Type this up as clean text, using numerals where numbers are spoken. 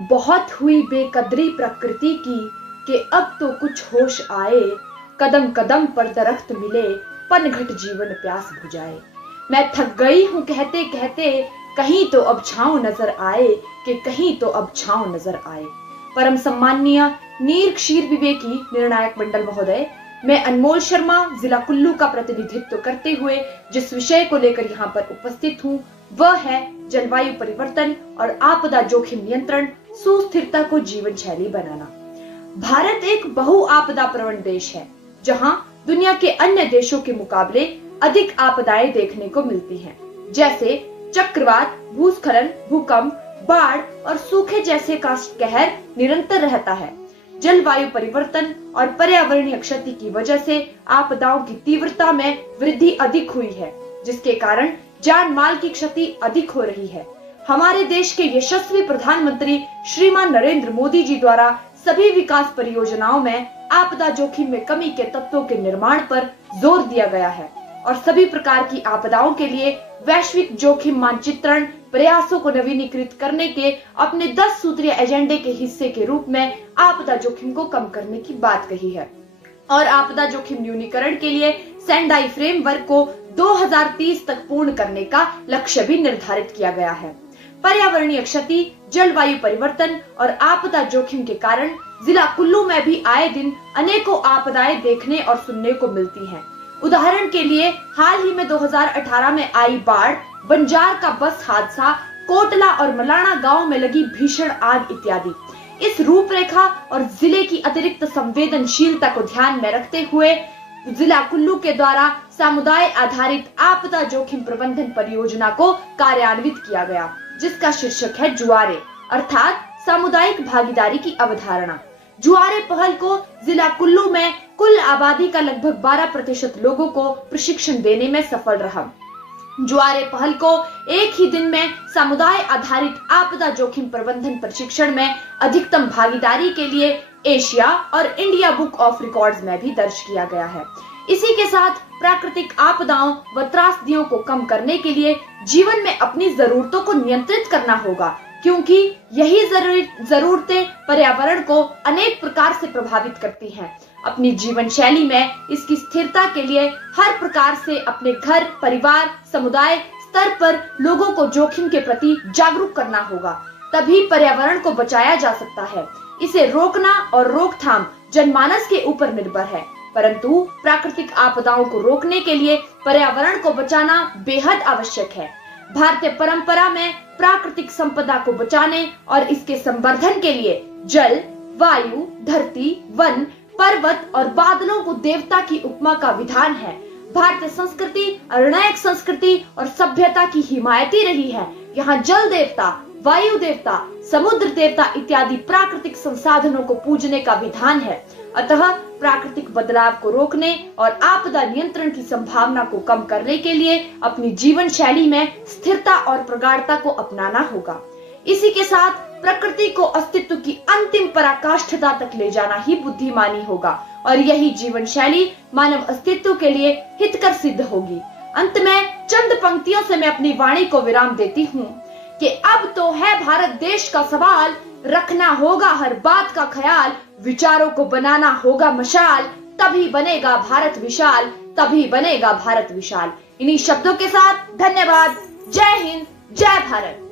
बहुत हुई बेकदरी प्रकृति की कि अब तो कुछ होश आए, कदम कदम पर दरख्त मिले, पनघट जीवन प्यास बुझाए। मैं थक गई हूँ कहते कहते, कहीं तो अब छांव नजर आए, कि कहीं तो अब छांव नजर आए। परम सम्माननीय नीर क्षीर विवेकी निर्णायक मंडल महोदय, मैं अनमोल शर्मा जिला कुल्लू का प्रतिनिधित्व करते हुए जिस विषय को लेकर यहाँ पर उपस्थित हूँ वह है जलवायु परिवर्तन और आपदा जोखिम नियंत्रण, सुस्थिरता को जीवन शैली बनाना। भारत एक बहु आपदा प्रवण देश है, जहाँ दुनिया के अन्य देशों के मुकाबले अधिक आपदाएं देखने को मिलती हैं, जैसे चक्रवात, भूस्खलन, भूकंप, बाढ़ और सूखे जैसे का कहर निरंतर रहता है। जलवायु परिवर्तन और पर्यावरणीय क्षति की वजह से आपदाओं की तीव्रता में वृद्धि अधिक हुई है, जिसके कारण जान माल की क्षति अधिक हो रही है। हमारे देश के यशस्वी प्रधानमंत्री श्रीमान नरेंद्र मोदी जी द्वारा सभी विकास परियोजनाओं में आपदा जोखिम में कमी के तत्वों के निर्माण पर जोर दिया गया है और सभी प्रकार की आपदाओं के लिए वैश्विक जोखिम मानचित्रण प्रयासों को नवीनीकृत करने के अपने 10 सूत्रीय एजेंडे के हिस्से के रूप में आपदा जोखिम को कम करने की बात कही है और आपदा जोखिम न्यूनीकरण के लिए सेंडाई फ्रेमवर्क को 2030 तक पूर्ण करने का लक्ष्य भी निर्धारित किया गया है। पर्यावरणीय क्षति, जलवायु परिवर्तन और आपदा जोखिम के कारण जिला कुल्लू में भी आए दिन अनेकों आपदाएं देखने और सुनने को मिलती हैं। उदाहरण के लिए हाल ही में 2018 में आई बाढ़, बंजार का बस हादसा, कोटला और मलाना गांव में लगी भीषण आग इत्यादि। इस रूपरेखा और जिले की अतिरिक्त संवेदनशीलता को ध्यान में रखते हुए जिला कुल्लू के द्वारा समुदाय आधारित आपदा जोखिम प्रबंधन परियोजना को कार्यान्वित किया गया, जिसका शीर्षक है जुआरे, अर्थात सामुदायिक भागीदारी की अवधारणा। जुआरे पहल को जिला कुल्लू में कुल आबादी का लगभग 12% लोगों को प्रशिक्षण देने में सफल रहा। जुआरे पहल को एक ही दिन में समुदाय आधारित आपदा जोखिम प्रबंधन प्रशिक्षण में अधिकतम भागीदारी के लिए एशिया और इंडिया बुक ऑफ रिकॉर्ड्स में भी दर्ज किया गया है। इसी के साथ प्राकृतिक आपदाओं व त्रासदियों को कम करने के लिए जीवन में अपनी जरूरतों को नियंत्रित करना होगा, क्योंकि यही जरूरतें पर्यावरण को अनेक प्रकार से प्रभावित करती हैं। अपनी जीवन शैली में इसकी स्थिरता के लिए हर प्रकार से अपने घर, परिवार, समुदाय स्तर पर लोगों को जोखिम के प्रति जागरूक करना होगा, तभी पर्यावरण को बचाया जा सकता है। इसे रोकना और रोकथाम जनमानस के ऊपर निर्भर है, परंतु प्राकृतिक आपदाओं को रोकने के लिए पर्यावरण को बचाना बेहद आवश्यक है। भारतीय परंपरा में प्राकृतिक संपदा को बचाने और इसके संवर्धन के लिए जल, वायु, धरती, वन, पर्वत और बादलों को देवता की उपमा का विधान है। भारतीय संस्कृति अरण्यक संस्कृति और सभ्यता की हिमायती रही है। यहाँ जल देवता, वायु देवता, समुद्र देवता इत्यादि प्राकृतिक संसाधनों को पूजने का विधान है। अतः प्राकृतिक बदलाव को रोकने और आपदा नियंत्रण की संभावना को कम करने के लिए अपनी जीवन शैली में स्थिरता और प्रगाढ़ता को अपनाना होगा। इसी के साथ प्रकृति को अस्तित्व की अंतिम पराकाष्ठता तक ले जाना ही बुद्धिमानी होगा और यही जीवन शैली मानव अस्तित्व के लिए हितकर सिद्ध होगी। अंत में चंद पंक्तियों से मैं अपनी वाणी को विराम देती हूँ कि अब तो है भारत देश का सवाल, रखना होगा हर बात का ख्याल, विचारों को बनाना होगा मशाल, तभी बनेगा भारत विशाल, तभी बनेगा भारत विशाल। इन्हीं शब्दों के साथ धन्यवाद। जय हिंद, जय भारत।